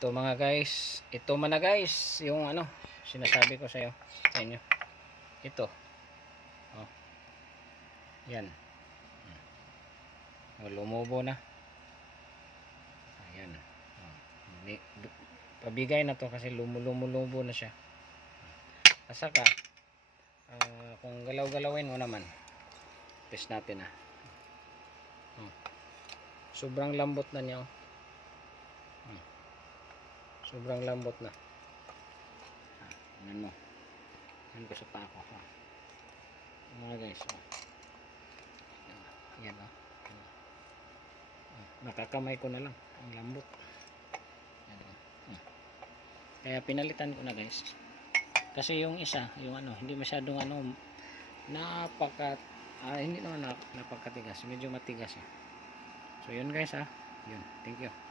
Ito mga guys, ito man na guys, yung ano, sinasabi ko sa inyo. Ito. Oh. Yan. Lumubo na. Ayan. Oh. Pabigay na to kasi lumulubo na siya. Asaka kung galaw-galawin mo naman. Test natin Oh. Sobrang lambot na niya Sobrang lambot na. Ano mo? Ano ko sa pako. Mga guys. Yan nakakamay ko na lang. Ang lambot. Yan, Kaya pinalitan ko na guys. Kasi yung isa, yung hindi masyadong hindi naman napakatigas. Medyo matigas So yun guys Yun. Thank you.